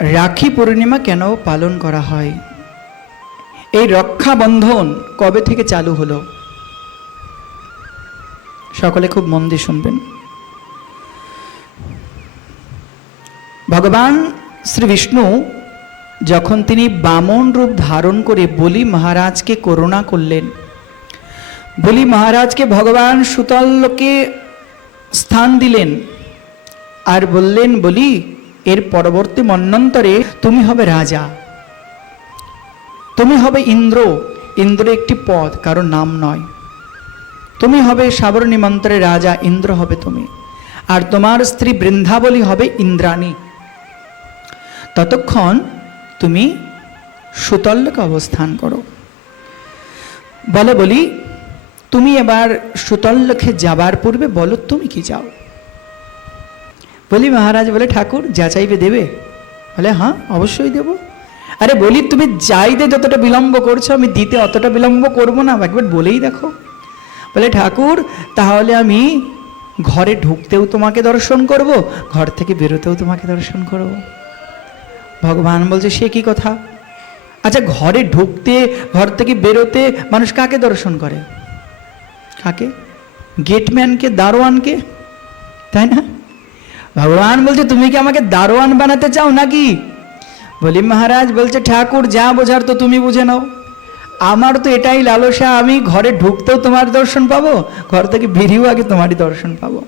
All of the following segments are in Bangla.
রাখি পূর্ণিমা কেন পালন করা হয়? এই রক্ষাবন্ধন কবে থেকে চালু হলো? সকলে খুব মন দিয়ে শুনবেন। ভগবান শ্রী বিষ্ণু যখন তিনি বামন রূপ ধারণ করে বলি মহারাজকে করুণা করলেন, বলি মহারাজকে ভগবান সুতল্লকে স্থান দিলেন আর বললেন, বলি এর পরবর্তী মন্বন্তরে তুমি হবে রাজা। তুমি হবে ইন্দ্র। ইন্দ্র একটি পদ, কারও নাম নয়। তুমি হবে সাবরণী মন্ত্রে রাজা, ইন্দ্র হবে তুমি। আর তোমার স্ত্রী বৃন্দাবলী হবে ইন্দ্রাণী। ততক্ষণ তুমি সুতল্লকে অবস্থান করো। বলে বলি, তুমি এবার সুতল্লকে যাবার পূর্বে বলো তুমি কি যাও বলি, মহারাজ, বলে, ঠাকুর যা চাইবে দেবে? বলে হ্যাঁ অবশ্যই দেব। আরে, বলি, তুমি যাইতে যতটা বিলম্ব করছ, আমি দিতে অতটা বিলম্ব করব না একবার বলেই দেখো। বলে, ঠাকুর, তাহলে আমি ঘরে ঢুকতেও তোমাকে দর্শন করব, ঘর থেকে বেরোতেও তোমাকে দর্শন করব। ভগবান বলছে, সে কি কথা? আচ্ছা ঘরে ঢুকতে, ঘর থেকে বেরোতে মানুষ কাকে দর্শন করে? কাকে? গেটম্যানকে, দারোয়ানকে। তাই না? ভগবান বলছে, তুমি কি আমাকে দারোয়ান বানাতে চাও নাকি? বলি, মহারাজ বলছে, ঠাকুর, যা বোঝার তো তুমি বুঝে নাও। আমার তো এটাই লালসা, আমি ঘরে ঢুকতেও তোমার দর্শন পাবো, ঘর থেকে বেরিয়েও আগে তোমারই দর্শন পাবো।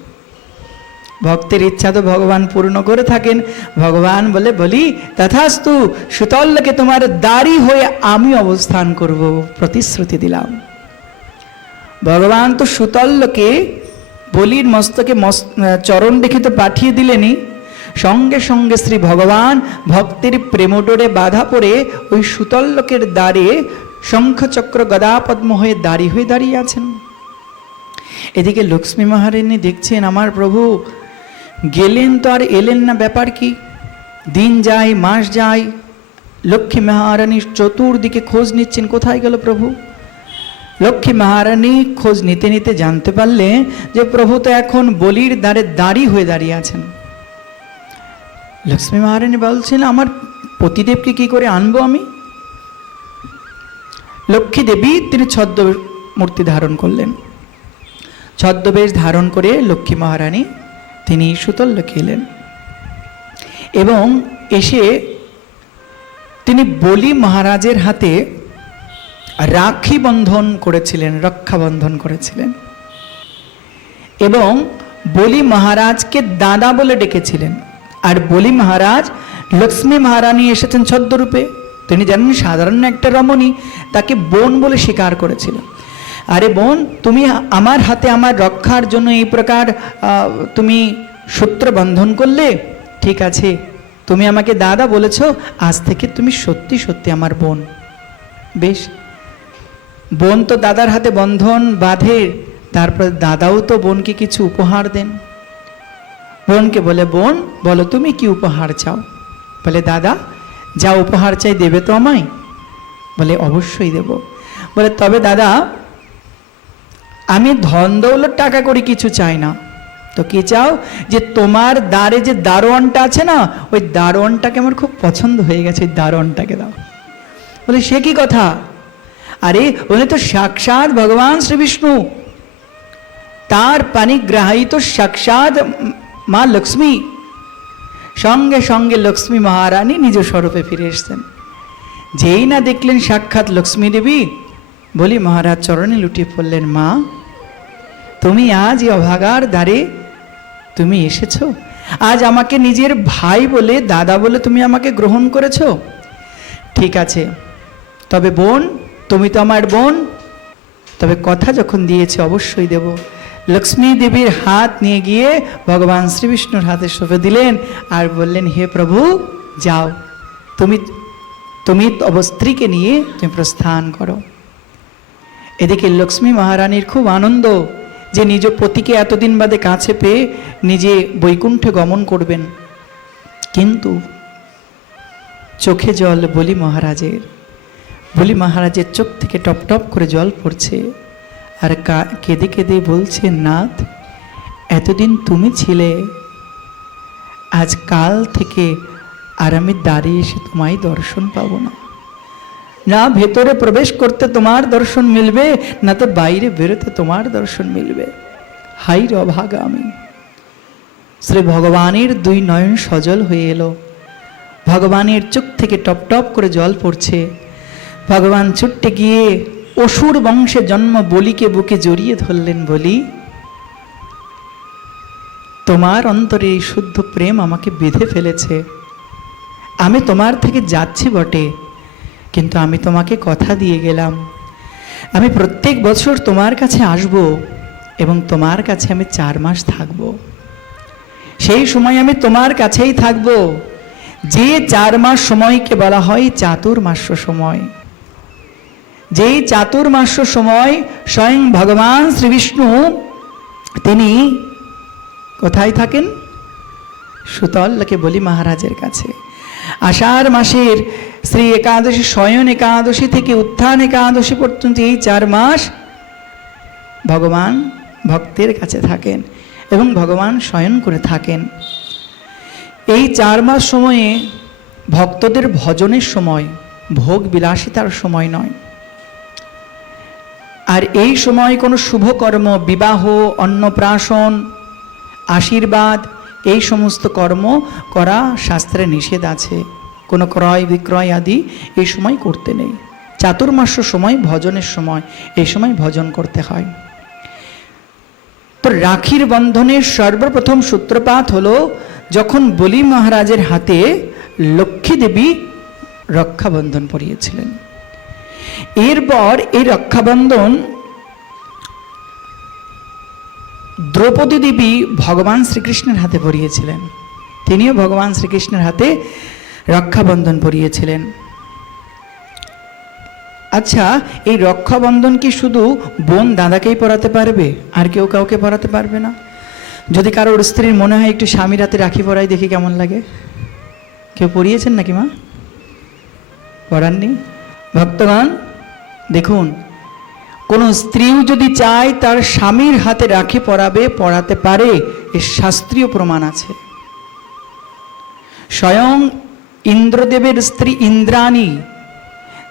ভক্তের ইচ্ছা তো ভগবান পূর্ণ করে থাকেন। ভগবান বলে, বলি, তথাস্তু সুতল্লকে তোমার দাড়ি হয়ে আমি অবস্থান করব। প্রতিশ্রুতি দিলাম। ভগবান তো সুতল্লকে বলির মস্তকে মস- চরণ দেখিতে পাঠিয়ে দিলেনই সঙ্গে সঙ্গে শ্রী ভগবান ভক্তের প্রেমডোরে বাধা পড়ে ওই সুতল্লকের দ্বারে শঙ্খচক্র গদাপদ্ম হয়ে দাঁড়ি হয়ে দাঁড়িয়ে আছেন। এদিকে লক্ষ্মী মহারানী দেখছেন, আমার প্রভু, গেলেন তো আর এলেন না, ব্যাপার কি? দিন যায়, মাস যায়, লক্ষ্মী মহারানীর চতুর্দিকে খোঁজ নিচ্ছেন, কোথায় গেল প্রভু? লক্ষ্মী মহারানী খোঁজ নিতে নিতে জানতে পারলে যে প্রভু তো এখন বলির দ্বারে দাঁড়ি হয়ে দাঁড়িয়ে আছেন। লক্ষ্মী মহারানী বলছেন, আমার পতিদেবকে কি করে আনব আমি? লক্ষ্মী দেবী তিনি ছদ্ম মূর্তি ধারণ করলেন। ছদ্মবেশ ধারণ করে লক্ষ্মী মহারানী তিনি সুতল্লকে এলেন। এবং এসে তিনি বলি মহারাজের হাতে রাখি বন্ধন করেছিলেন রক্ষাবন্ধন করেছিলেন। এবং বলি মহারাজকে দাদা বলে ডেকেছিলেন। আর বলি মহারাজ লক্ষ্মী মহারানী এসেছেন ছদ্মরূপে। তিনি জানেন সাধারণ একটা রমণী, তাকে বোন বলে স্বীকার করেছিলেন। আরে বোন, তুমি আমার হাতে আমার রক্ষার জন্য এই প্রকার তুমি সূত্র বন্ধন করলে? ঠিক আছে, তুমি আমাকে দাদা বলেছ, আজ থেকে তুমি সত্যি সত্যি আমার বোন। বেশ। বোন তো দাদার হাতে বন্ধন বাঁধে, তারপর দাদাও তো বোনকে কিছু উপহার দেন। বোনকে বলে, বোন, বলো তুমি কি উপহার চাও? বলে, দাদা, যা উপহার চাই দেবে তো আমায়? বলে, অবশ্যই দেব। বলে, তবে দাদা, আমি ধন দৌলত টাকা করে কিছু চাই না। তো কি চাও? যে তোমার দ্বারে যে দারোয়ানটা আছে না, ওই দারোয়ানটাকে আমার খুব পছন্দ হয়ে গেছে, ওই দারোয়ানটাকে দাও। বলে, সে কি কথা? আরে উনি তো সাক্ষাৎ ভগবান শ্রী বিষ্ণু। তার পানিগ্রাহিত সাক্ষাৎ মা লক্ষ্মী। সঙ্গে সঙ্গে লক্ষ্মী মহারানী নিজ স্বরূপে ফিরে এসছেন। যেই না দেখলেন সাক্ষাৎ লক্ষ্মী দেবী, বলি মহারাজ চরণে লুটিয়ে পড়লেন, মা, তুমি আজ অভাগার দ্বারে তুমি এসেছ? আজ আমাকে নিজের ভাই বলে, দাদা বলে তুমি আমাকে গ্রহণ করেছ? ঠিক আছে, তবে বোন তুমি তো আমার বোন। তবে কথা যখন দিয়েছে অবশ্যই দেব। লক্ষ্মী দেবীর হাত নিয়ে গিয়ে ভগবান শ্রী বিষ্ণুর হাতে সঁপে দিলেন আর বললেন, হে প্রভু, যাও। তুমি তুমি তব স্ত্রীকে নিয়ে তুমি প্রস্থান করো। এদিকে লক্ষ্মী মহারানীর খুব আনন্দ যে নিজ পতিকে এতদিন বাদে কাছে পেয়ে নিজে বৈকুণ্ঠে গমন করবেন। কিন্তু চোখে জল বলি মহারাজের বলি মহারাজের চোখ থেকে টপ টপ করে জল পড়ছে। আর কেঁদে কেঁদে বলছে, নাথ, এতদিন তুমি ছিলে। আজ কাল থেকে আর আমি দাঁড়িয়ে এসে তোমায় দর্শন পাবো না। না ভেতরে প্রবেশ করতে তোমার দর্শন মিলবে, না তো বাইরে বেরোতে তোমার দর্শন মিলবে। হাই অভাগা আমি শ্রী ভগবানের দুই নয়ন সজল হয়ে এলো। ভগবানের চোখ থেকে টপ টপ করে জল পড়ছে। ভগবান ছুট্টে গিয়ে অসুর বংশে জন্ম বলিকে বুকে জড়িয়ে ধরলেন বলি, তোমার অন্তরে এই শুদ্ধ প্রেম আমাকে বেঁধে ফেলেছে। আমি তোমার থেকে যাচ্ছি বটে, কিন্তু আমি তোমাকে কথা দিয়ে গেলাম। আমি প্রত্যেক বছর তোমার কাছে আসব এবং তোমার কাছে আমি চার মাস থাকব। সেই সময় আমি তোমার কাছেই থাকব। যে চার মাস সময়কে বলা হয় চাতুর্মাস্য সময়। যেই চাতুর্মাস্য সময় স্বয়ং ভগবান শ্রীবিষ্ণু তিনি কোথায় থাকেন? সুতলকে বলি মহারাজের কাছে। আষাঢ় মাসের শ্রী একাদশী শয়ন একাদশী থেকে উত্থান একাদশী পর্যন্ত এই চার মাস ভগবান ভক্তের কাছে থাকেন এবং ভগবান শয়ন করে থাকেন। এই চার মাস সময়ে ভক্তদের ভজনের সময়, ভোগ বিলাসিতার সময় নয়। আর এই সময় কোনো শুভকর্ম, বিবাহ, অন্নপ্রাশন, আশীর্বাদ, এই সমস্ত কর্ম করা শাস্ত্রে নিষেধ আছে। কোনো ক্রয়, বিক্রয় আদি এই সময় করতে নেই। চাতুর্মাস্য সময়, ভজনের সময় এই সময় ভজন করতে হয়। তো রাখির বন্ধনের সর্বপ্রথম সূত্রপাত হলো, যখন বলি মহারাজের হাতে লক্ষ্মী দেবী রক্ষাবন্ধন পরিয়েছিলেন। এরপর এই রক্ষাবন্ধন দ্রৌপদী দেবী ভগবান শ্রীকৃষ্ণের হাতে পরিয়েছিলেন। তিনিও ভগবান শ্রীকৃষ্ণের হাতে রক্ষাবন্ধন পরিয়েছিলেন। আচ্ছা এই রক্ষাবন্ধন কি শুধু বোন দাদাকেই পরাতে পারবে? আর কেউ কাউকে পড়াতে পারবে না? যদি কারোর স্ত্রীর মনে হয় একটু স্বামীর হাতে রাখি পরাই দেখি কেমন লাগে? কেউ পরিয়েছেন নাকি মা? পড়াননি ভক্তগণ, দেখুন, কোনো স্ত্রীও যদি চায় তার স্বামীর হাতে রাখি পরাবে পড়াতে পারে, এর শাস্ত্রীয় প্রমাণ আছে। স্বয়ং ইন্দ্রদেবের স্ত্রী ইন্দ্রাণী,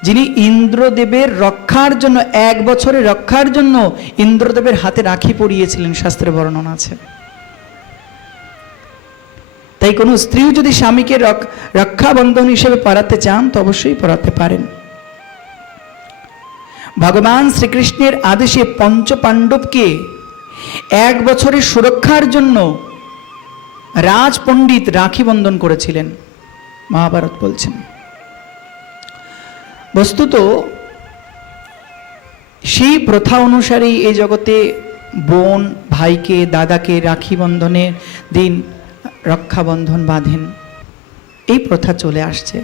যিনি ইন্দ্রদেবের রক্ষার জন্য, এক বছরে রক্ষার জন্য ইন্দ্রদেবের হাতে রাখি পরিয়েছিলেন, শাস্ত্রে বর্ণনা আছে। তাই কোনো স্ত্রীও যদি স্বামীকে রক- রক্ষাবন্ধন হিসেবে পড়াতে চান, তো অবশ্যই পড়াতে পারেন। ভগবান শ্রীকৃষ্ণের আদেশে পঞ্চ পাণ্ডবকে এক বছরের সুরক্ষার জন্য রাজ পণ্ডিত রাখি বন্ধন করেছিলেন। মহাভারত বলছেন। বস্তুত সেই প্রথা অনুসারেই এই জগতে বোন, ভাইকে, দাদাকে রাখি বন্ধনের দিন রক্ষাবন্ধন বাঁধেন। এই প্রথা চলে আসছে।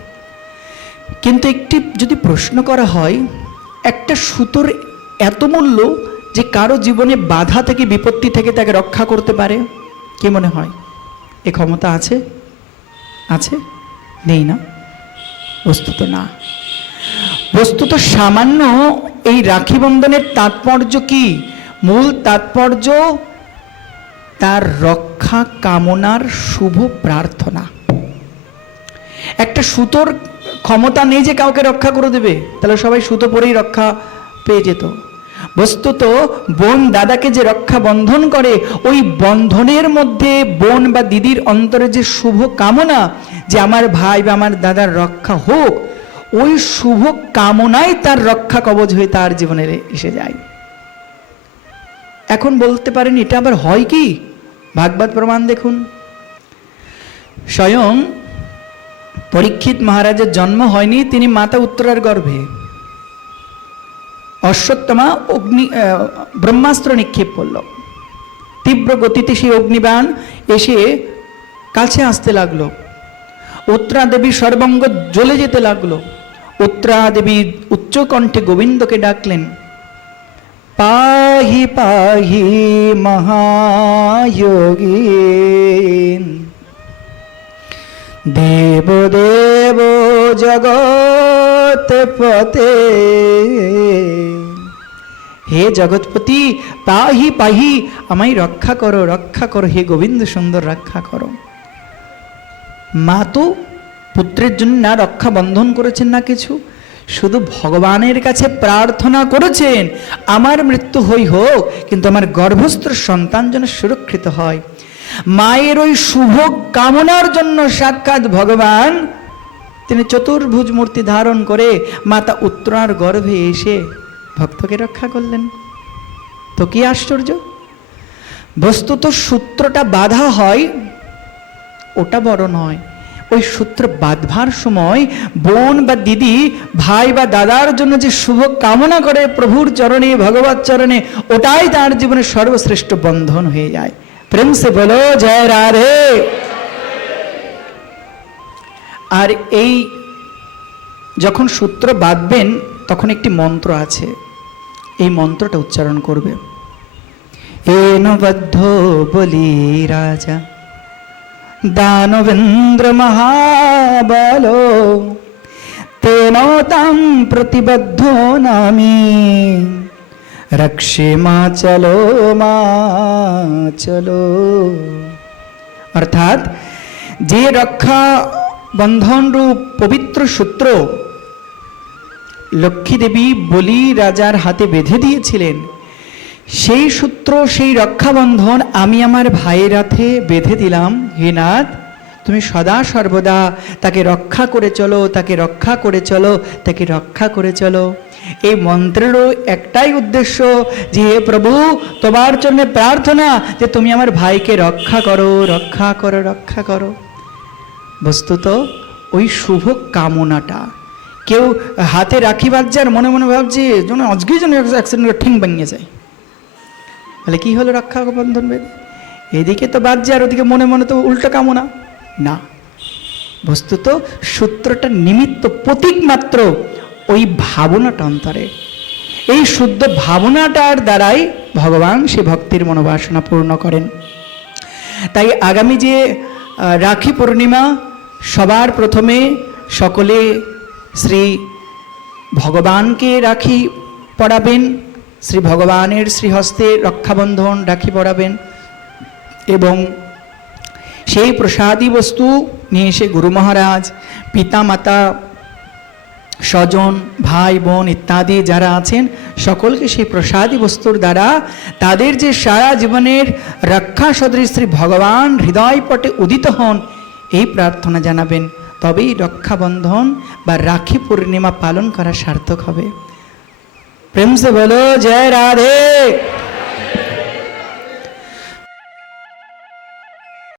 কিন্তু একটি যদি প্রশ্ন করা হয় একটা সুতোর এত মূল্য যে কারও জীবনে বাধা থেকে বিপত্তি থেকে তাকে রক্ষা করতে পারে? কি মনে হয়? এ ক্ষমতা আছে? আছে? নেই না? বস্তুত না। বস্তুত সামান্য এই রাখি বন্ধনের তাৎপর্য কি? মূল তাৎপর্য তার রক্ষা কামনার শুভ প্রার্থনা। একটা সুতোর ক্ষমতা নেই যে কাউকে রক্ষা করে দেবে, তাহলে সবাই সুতো পরেই রক্ষা পেয়ে যেত। বস্তুত বোন দাদাকে যে রক্ষা বন্ধন করে, ওই বন্ধনের মধ্যে বোন বা দিদির অন্তরে যে শুভ কামনা যে আমার ভাই বা আমার দাদার রক্ষা হোক, ওই শুভ কামনাই তার রক্ষা কবচ হয়ে তার জীবনে এসে যায়। এখন বলতে পারেন, এটা আবার হয় কি? ভাগবত প্রমাণ দেখুন। স্বয়ং পরীক্ষিত মহারাজের জন্ম হয়নি, তিনি মাতা উত্তরার গর্ভে। অশ্বত্থমা অগ্নি ব্রহ্মাস্ত্র নিক্ষেপ করল। তীব্র গতিতে সেই অগ্নিবাণ এসে কাছে আসতে লাগল। উত্তরা দেবী সর্বঙ্গ জ্বলে যেতে লাগল। উত্তরা দেবী উচ্চ কণ্ঠে গোবিন্দকে ডাকলেন, পাহি পাহি মহাযোগী দেব দেব জগৎ পতে হে জগৎপতি, পাহি পাহি, আমায় রক্ষা করো রক্ষা করো। হে গোবিন্দ সুন্দর, রক্ষা করো। মা তো পুত্রের জন্য না রক্ষা বন্ধন করেছেন না কিছু, শুধু ভগবানের কাছে প্রার্থনা করেছেন, আমার মৃত্যু হই হোক, কিন্তু আমার গর্ভস্থ সন্তান যেন সুরক্ষিত হয়। মায়ের ওই শুভ কামনার জন্য সাক্ষাৎ ভগবান। তিনি চতুর্ভুজ মূর্তি ধারণ করে মাতা উত্তরার গর্ভে এসে ভক্তকে রক্ষা করলেন। তো কি আশ্চর্য? বস্তুত সূত্রটা বাধা হয়, ওটা বড় নয়। ওই সূত্র বাঁধবার সময় বোন বা দিদি, ভাই বা দাদার জন্য যে শুভ কামনা করে প্রভুর চরণে, ভগবত চরণে, ওটাই তার জীবনের সর্বশ্রেষ্ঠ বন্ধন হয়ে যায়। প্রেম বলো, জয় রাধে। আর এই যখন সূত্র বাঁধবেন, তখন একটি মন্ত্র আছে। এই মন্ত্রটা উচ্চারণ করবে। এন বদ্ধ বলি রাজা, দানবেন্দ্র মহাবল, তেন তাম প্রতিবদ্ধ নামি। রক্ষে মা চলো মা চলো অর্থাৎ যে রক্ষা বন্ধন রূপ পবিত্র সূত্র লক্ষ্মী দেবী বলি রাজার হাতে বেঁধে দিয়েছিলেন সেই সূত্র সেই রক্ষাবন্ধন আমি আমার ভাইয়ের হাতে বেঁধে দিলাম হে নাথ তুমি সদা সর্বদা তাকে রক্ষা করে চলো, তাকে রক্ষা করে চলো, তাকে রক্ষা করে চলো। এই মন্ত্রেরও একটাই উদ্দেশ্য যে, হে প্রভু, তোমার জন্য প্রার্থনা যে, তুমি আমার ভাইকে রক্ষা করো রক্ষা করো রক্ষা করো। বস্তুত, ওই শুভ কামনাটা কেউ হাতে রাখি বাজছে আর মনে মনে ভাবছে, যেন আজকেই যেন অ্যাক্সিডেন্ট ঠেং ভাঙিয়ে যায়। তাহলে কি হলো রক্ষা বন্ধন বেদে? এদিকে তো বাজছে, আর ওদিকে মনে মনে তো উল্টো কামনা। না। বস্তুত সূত্রটা নিমিত্ত প্রতীক মাত্র ওই ভাবনাটা অন্তরে। এই শুদ্ধ ভাবনাটার দ্বারাই ভগবান সে ভক্তির মনোবাসনা পূর্ণ করেন। তাই আগামী যে রাখি পূর্ণিমা, সবার প্রথমে সকলে শ্রী ভগবানকে রাখি পড়াবেন, শ্রী ভগবানের শ্রীহস্তে রক্ষাবন্ধন রাখি পড়াবেন এবং সেই প্রসাদী বস্তু নিয়ে এসে গুরু মহারাজ পিতা মাতা স্বজন, ভাই, বোন ইত্যাদি যারা আছেন, সকলকে সেই প্রসাদী বস্তুর দ্বারা তাদের যে সারা জীবনের রক্ষা সদৃশ শ্রী ভগবান হৃদয় পটে উদিত হন, এই প্রার্থনা জানাবেন। তবেই রক্ষাবন্ধন বা রাখি পূর্ণিমা পালন করা সার্থক হবে। প্রেমসে বলো, জয় রাধে!